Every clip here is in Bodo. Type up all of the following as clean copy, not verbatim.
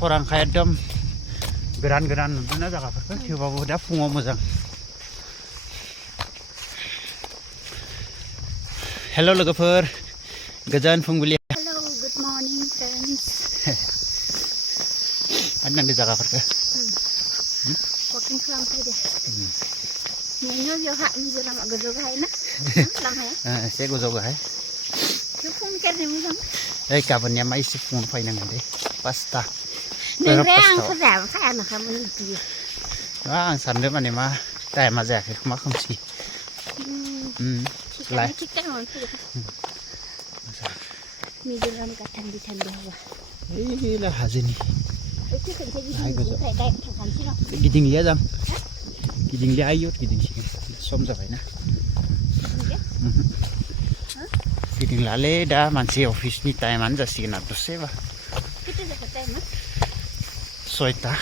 खौरांखा एकदम गोरान गोरान नुदोंना जायगाफोरखौ थेवबाबो दा फुङाव मोजां हेल' लोगोफोर गोजोन फुंबिलि हेल' गुड मर्निं फ्रेंड्स आरो नांदो जायगाफोरखौ वॉकिंग खालामफैदो नोंनियाव बेयावहा निजे लामा गोजौ गाहाय ना लामाया एसे गोजौ गाहाय फुं केरनो मोजां ओइ गाबोननिया मा एसे फुङाव फैनांगोन दे 5टा नोंफ्राय आंखौ जायाबो खाया नाखामोन बिदि आं सानदों माने मा टाइमा जायाखै खोमा खोमसि थिग टाइमावनो फैदो मिज'राम का थान्दी थान्दी हवा ओइ हाजोनि गिदिंलिया गिदिंलिया जां गिदिंलिया आयौ गिदिंसिगोन सम जाबायना गिदिंलालै दा मानसि अफिसनि टाइमानो जासिगोन आरो दसेबा 6टा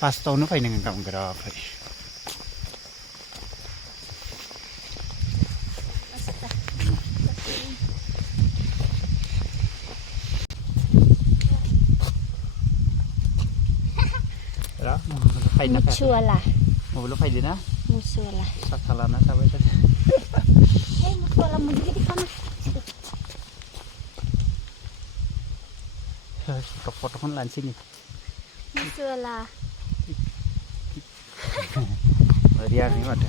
5टायावनो फैनांगोन गाबोन बिराद फै musuala mobil fayda na musuala sakala na sabay tadi musuala mo di kana foto kan lansing musuala Maria ni ada